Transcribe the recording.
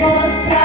was